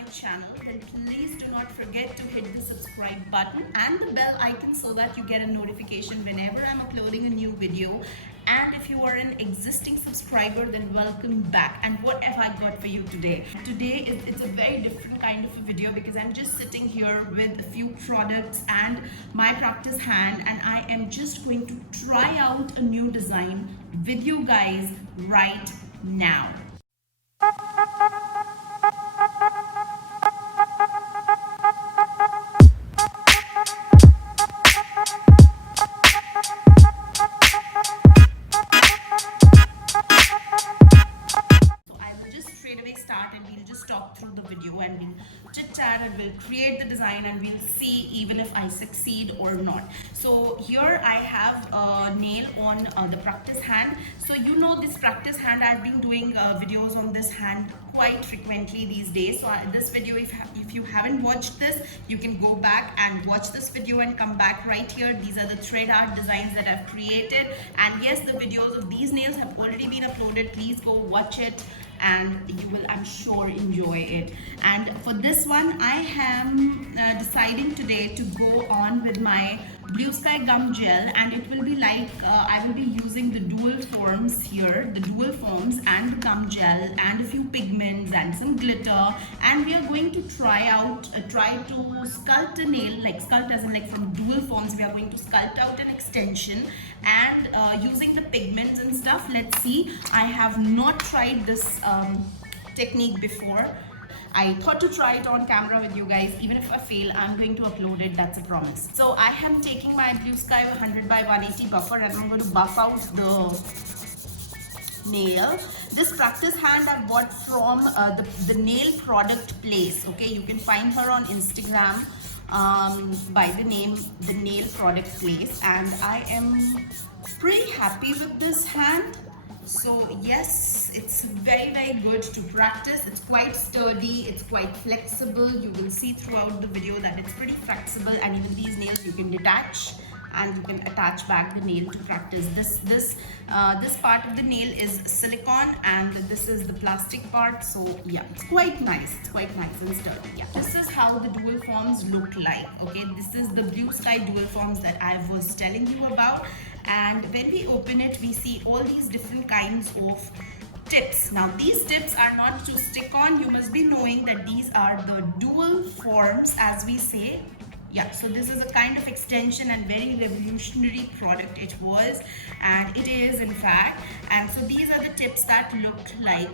my channel, then please do not forget to hit the subscribe button and the bell icon so that you get a notification whenever I'm uploading a new video. And if you are an existing subscriber, then welcome back. And what have I got for you today? Today it's a very different kind of a video because I'm just sitting here with a few products and my practice hand, and I am just going to try out a new design with you guys right now. Start and we'll just talk through the video and we'll chit chat and we'll create the design and we'll see even if I succeed or not. So here I have a nail on the practice hand. So you know this practice hand, I've been doing videos on this hand quite frequently these days. So this video, if you haven't watched this, you can go back and watch this video and come back right here. These are the thread art designs that I've created, and yes, the videos of these nails have already been uploaded. Please go watch it and you will, I'm sure, enjoy it. And for this one I am deciding today to go on with my Bluesky GumGel, and it will be like I will be using the dual forms here, the dual forms and the gum gel and a few pigments and some glitter, and we are going to try to sculpt a nail, like sculpt as in like from dual forms we are going to sculpt out an extension and using the pigments and stuff. Let's see. I have not tried this technique before. I thought to try it on camera with you guys. Even if I fail, I'm going to upload it, that's a promise. So I am taking my Bluesky 100 by 180 buffer and I'm going to buff out the nail. This practice hand I bought from the nail product place. Okay, you can find her on Instagram by the name the nail product place, and I am pretty happy with this hand. So yes, it's very good to practice. It's quite sturdy, it's quite flexible. You will see throughout the video that it's pretty flexible, and even these nails you can detach and you can attach back the nail to practice. This part of the nail is silicone and this is the plastic part. So yeah, it's quite nice. It's quite nice and sturdy. Yeah, this is how the dual forms look like. Okay, this is the Bluesky dual forms that I was telling you about. And when we open it, we see all these different kinds of tips. Now these tips are not to stick on. You must be knowing that these are the dual forms, as we say. Yeah, so this is a kind of extension and very revolutionary product it was, and it is in fact. And so these are the tips that look like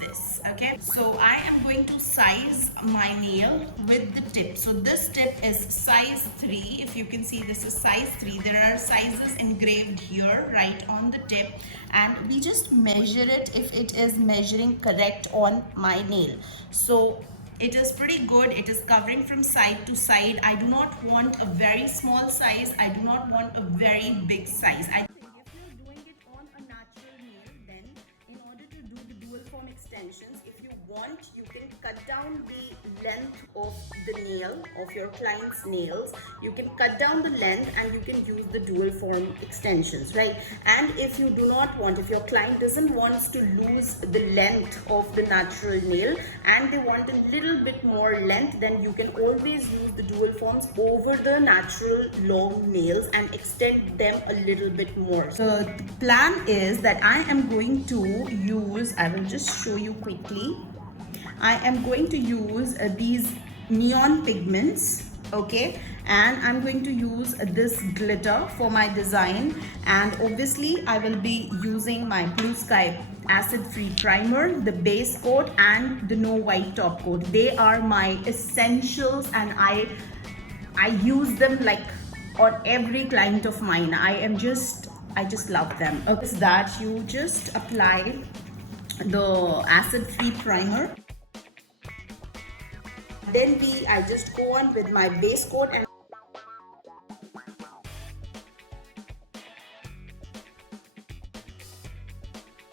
this. Okay, so I am going to size my nail with the tip. So this tip is size 3. If you can see, this is size 3. There are sizes engraved here right on the tip, and we just measure it if it is measuring correct on my nail. So it is pretty good. It is covering from side to side. I do not want a very small size. I do not want a very big size. I think if you're doing it on a natural nail, then in order to do the dual form extensions, if you want, you can cut down the length of the nail, of your client's nails. You can cut down the length and you can use the dual form extensions, right? And if you do not want, if your client doesn't want to lose the length of the natural nail and they want a little bit more length, then you can always use the dual forms over the natural long nails and extend them a little bit more. So the plan is that I am going to use, I will just show you quickly. I am going to use these neon pigments, okay, and I'm going to use this glitter for my design, and obviously I will be using my Bluesky acid-free primer, the base coat, and the no white top coat. They are my essentials and I use them like on every client of mine. I just love them. Okay, so that you just apply the acid-free primer. Then I just go on with my base coat, and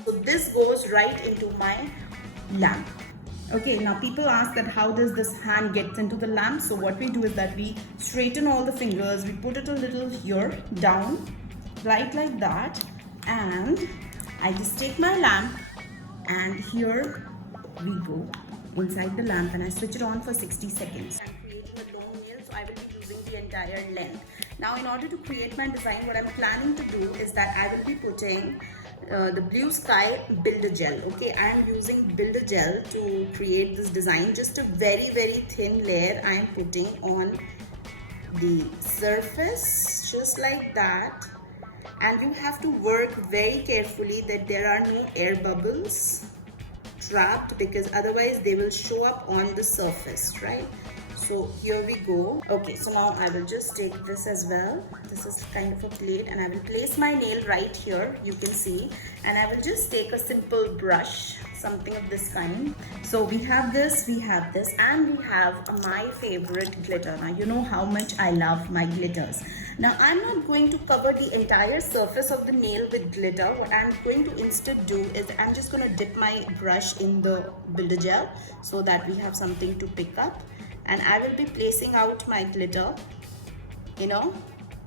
so this goes right into my lamp. Okay, now people ask that how does this hand get into the lamp? So what we do is that we straighten all the fingers, we put it a little here down, right like that, and I just take my lamp and here we go. inside the lamp and I switch it on for 60 seconds. I'm creating a long nail, so I will be using the entire length. Now in order to create my design, what I'm planning to do is that I will be putting the Bluesky Builder Gel. Okay, I am using Builder Gel to create this design. Just a very thin layer I am putting on the surface, just like that. And you have to work very carefully that there are no air bubbles trapped, because otherwise they will show up on the surface, right? So here we go. Okay, so now I will just take this as well. This is kind of a plate, and I will place my nail right here, you can see, and I will just take a simple brush, something of this kind. So we have this, and we have my favorite glitter. Now you know how much I love my glitters. Now I'm not going to cover the entire surface of the nail with glitter. What I'm going to instead do is I'm just going to dip my brush in the Builder Gel so that we have something to pick up. And I will be placing out my glitter, you know,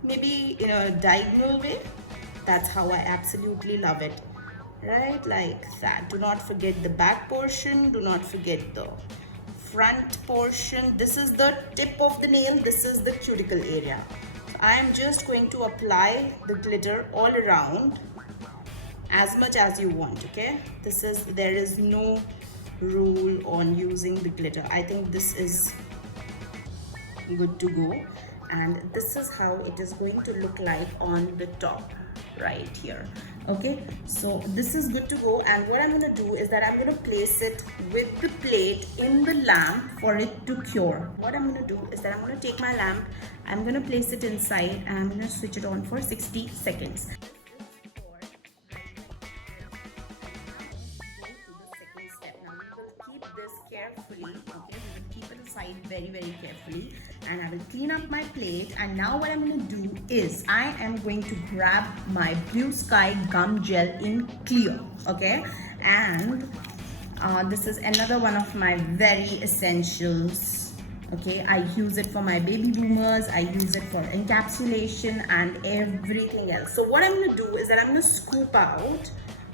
maybe in a diagonal way. That's how I absolutely love it, right? Like that. Do not forget the back portion, do not forget the front portion. This is the tip of the nail, this is the cuticle area. So I am just going to apply the glitter all around as much as you want, okay? There is no rule on using the glitter. I think this is good to go, and this is how it is going to look like on the top right here. Okay, so this is good to go, and what I'm going to do is that I'm going to place it with the plate in the lamp for it to cure. What I'm going to do is that I'm going to take my lamp, I'm going to place it inside, and I'm going to switch it on for 60 seconds. Carefully, okay, we will keep it aside very carefully, and I will clean up my plate. And now what I'm going to do is I am going to grab my Bluesky GumGel in clear, okay, and this is another one of my very essentials. Okay, I use it for my baby boomers, I use it for encapsulation and everything else. So what I'm going to do is that I'm going to scoop out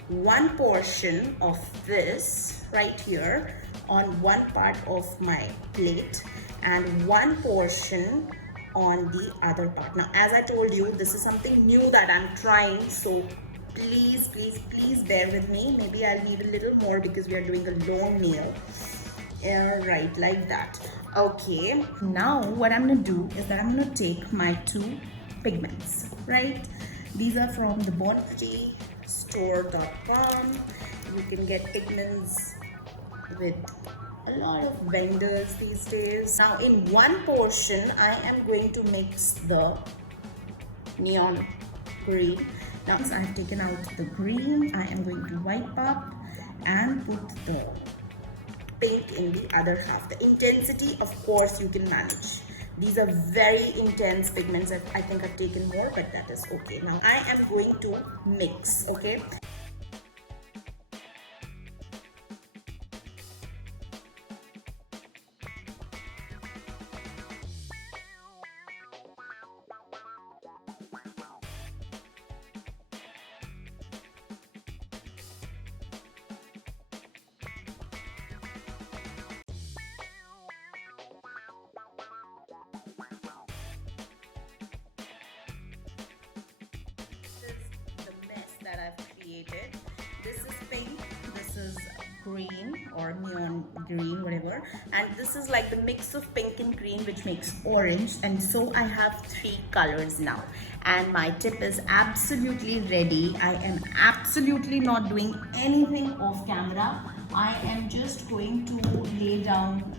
one portion of this right here on one part of my plate and one portion on the other part. Now as I told you, this is something new that I'm trying, so please bear with me. Maybe I'll need a little more because we are doing a long nail. Right, like that. Okay, now what I'm gonna do is that I'm gonna take my two pigments, right? These are from the store.com. You can get pigments with a lot of vendors these days. Now in one portion I am going to mix the neon green. Now since I have taken out the green, I am going to wipe up and put the pink in the other half. The intensity, of course, you can manage. These are very intense pigments. I think I've taken more, but that is okay. Now I am going to mix, okay? That I've created. This is pink, this is green or neon green, whatever, and this is like the mix of pink and green which makes orange. And so I have three colors now, and my tip is absolutely ready. I am absolutely not doing anything off camera. I am just going to lay down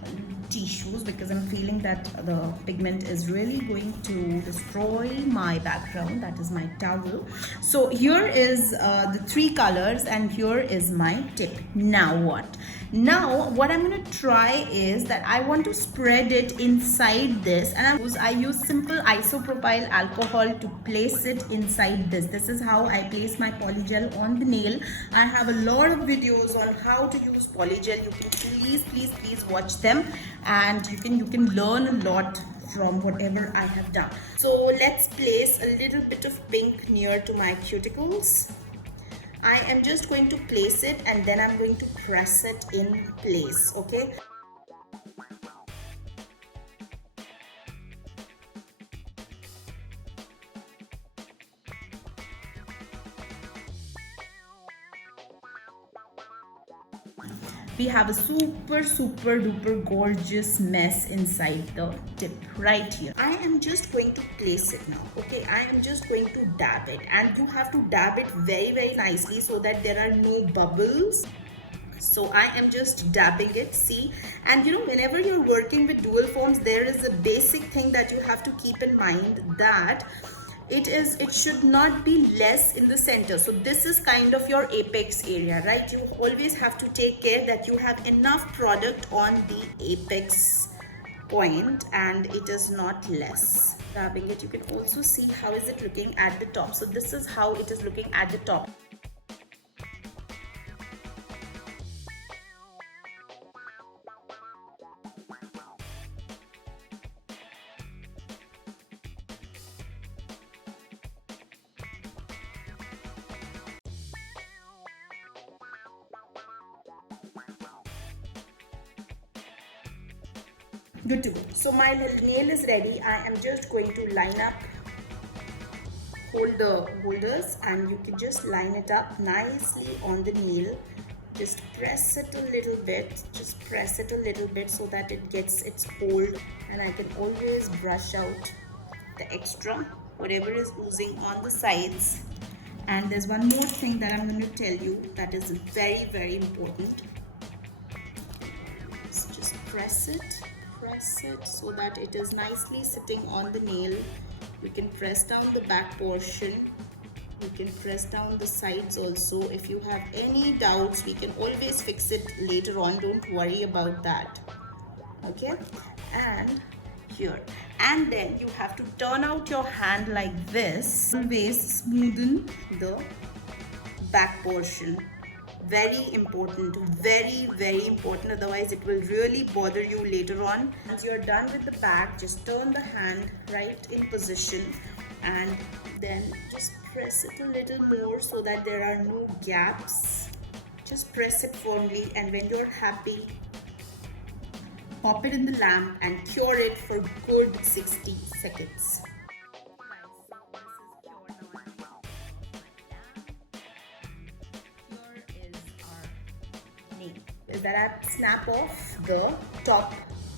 tissues because I'm feeling that the pigment is really going to destroy my background. That is my towel. So here is the three colors, and here is my tip. Now what I'm going to try is that I want to spread it inside this, and I use simple isopropyl alcohol to place it inside this. This is how I place my polygel on the nail. I have a lot of videos on how to use polygel. You can please watch them, and you can learn a lot from whatever I have done. So let's place a little bit of pink near to my cuticles. I am just going to place it and then I'm going to press it in place, okay? We have a super duper gorgeous mess inside the tip right here. I am just going to place it now, okay? I am just going to dab it, and you have to dab it very nicely so that there are no bubbles. So I am just dabbing it, see? And you know, whenever you're working with dual forms, there is a basic thing that you have to keep in mind, that it should not be less in the center. So this is kind of your apex area, right? You always have to take care that you have enough product on the apex point and it is not less. Dabbing it, you can also see how is it looking at the top. So this is how it is looking at the top. Good to go. So my nail is ready. I am just going to line up, hold the holders, and you can just line it up nicely on the nail. Just press it a little bit, just press it a little bit so that it gets its hold, and I can always brush out the extra, whatever is oozing on the sides. And there's one more thing that I'm going to tell you that is very important. So just press it so that it is nicely sitting on the nail. You can press down the back portion, you can press down the sides also. If you have any doubts, we can always fix it later on, don't worry about that, okay? And here, and then you have to turn out your hand like this. Always smoothen the back portion. Very important, very important, otherwise it will really bother you later on. Once you're done with the back, just turn the hand right in position and then just press it a little more so that there are no gaps. Just press it firmly, and when you're happy, pop it in the lamp and cure it for good 60 seconds. Is that I snap off the top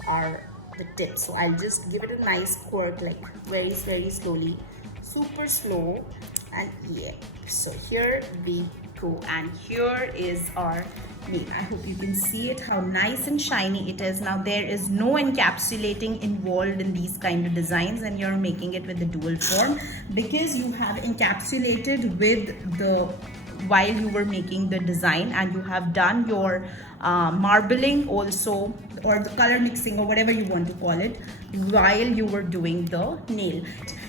or the tip. So I'll just give it a nice quirk, like very slowly, super slow, and yeah. So here we go, and here is our nail. I hope you can see it, how nice and shiny it is. Now there is no encapsulating involved in these kind of designs, and you're making it with the dual form because you have encapsulated with the while you were making the design, and you have done your marbling also, or the color mixing, or whatever you want to call it, while you were doing the nail.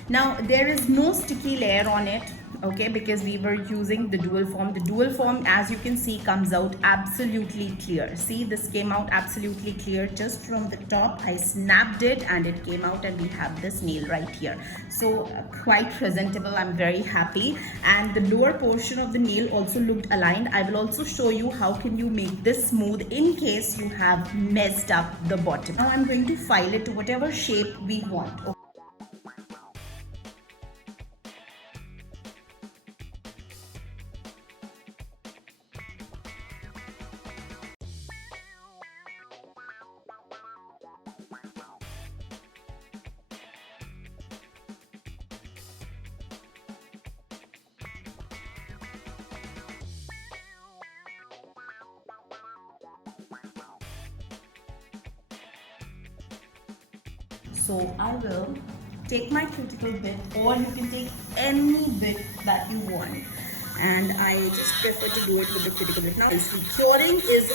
Now there is no sticky layer on it, okay, because we were using the dual form. The dual form, as you can see, comes out absolutely clear. See, this came out absolutely clear just from the top. I snapped it and it came out, and we have this nail right here. So quite presentable. I'm very happy, and the lower portion of the nail also looked aligned. I will also show you how can you make this smooth in case you have messed up the bottom. Now I'm going to file it to whatever shape we want. Okay. So I will take my cuticle bit, or you can take any bit that you want, and I just prefer to do it with the cuticle bit. Now, curing is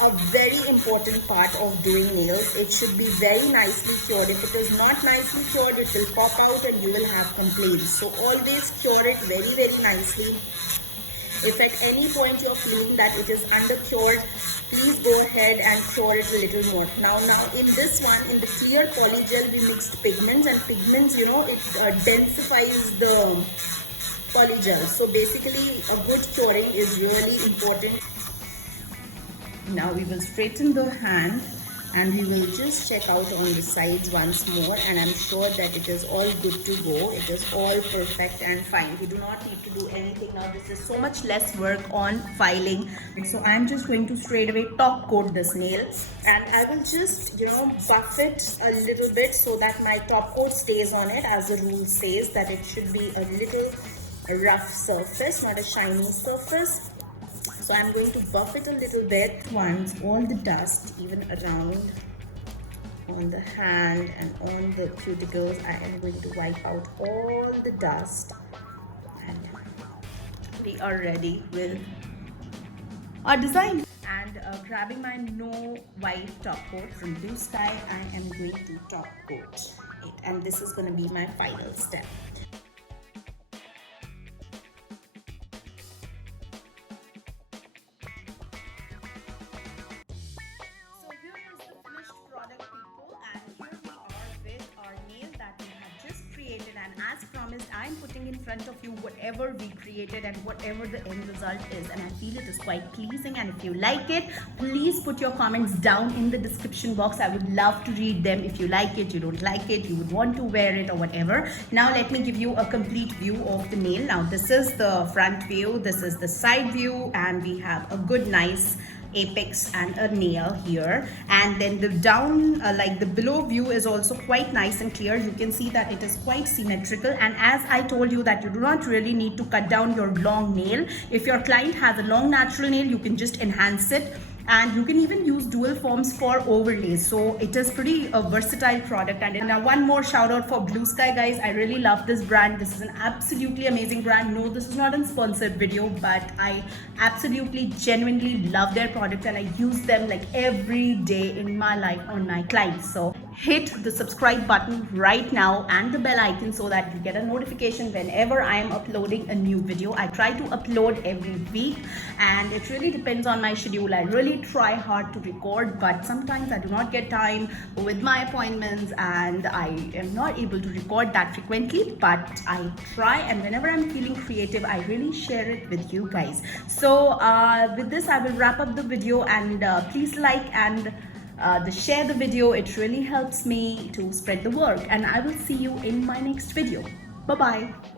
a very important part of doing nails. It should be very nicely cured. If it is not nicely cured, it will pop out and you will have complaints. So always cure it very nicely. If at any point you are feeling that it is undercured, please go ahead and cure it a little more. Now in this one, in the clear polygel, we mixed pigments, and pigments, you know, it densifies the polygel. So basically a good curing is really important. Now we will straighten the hand and we will just check out on the sides once more, and I'm sure that it is all good to go. It is all perfect and fine. We do not need to do anything now. This is so much less work on filing. So I'm just going to straight away top coat this nail, and I will just, you know, buff it a little bit so that my top coat stays on it. As the rule says that it should be a little rough surface, not a shiny surface. So I'm going to buff it a little bit. Once all the dust, even around on the hand and on the cuticles, I am going to wipe out all the dust, and we are ready with our design. And grabbing my no white top coat from Bluesky, I am going to top coat it, and this is going to be my final step. And as promised, I'm putting in front of you whatever we created and whatever the end result is, and I feel it is quite pleasing. And if you like it, please put your comments down in the description box. I would love to read them. If you like it, you don't like it, you would want to wear it or whatever. Now let me give you a complete view of the nail. Now this is the front view, this is the side view, and we have a good nice apex and a nail here, and then the down like the below view is also quite nice and clear. You can see that it is quite symmetrical, and as I told you that you do not really need to cut down your long nail. If your client has a long natural nail, you can just enhance it, and you can even use dual forms for overlays. So it is pretty versatile product. And now one more shout out for Bluesky, guys. I really love this brand. This is an absolutely amazing brand. No, this is not a sponsored video, but I absolutely genuinely love their products, and I use them like every day in my life on my clients. So hit the subscribe button right now and the bell icon so that you get a notification whenever I am uploading a new video. I try to upload every week, and it really depends on my schedule. I really try hard to record, but sometimes I do not get time with my appointments and I am not able to record that frequently, but I try, and whenever I'm feeling creative, I really share it with you guys. So with this, I will wrap up the video, and please like and share the video. It really helps me to spread the work, and I will see you in my next video. Bye bye.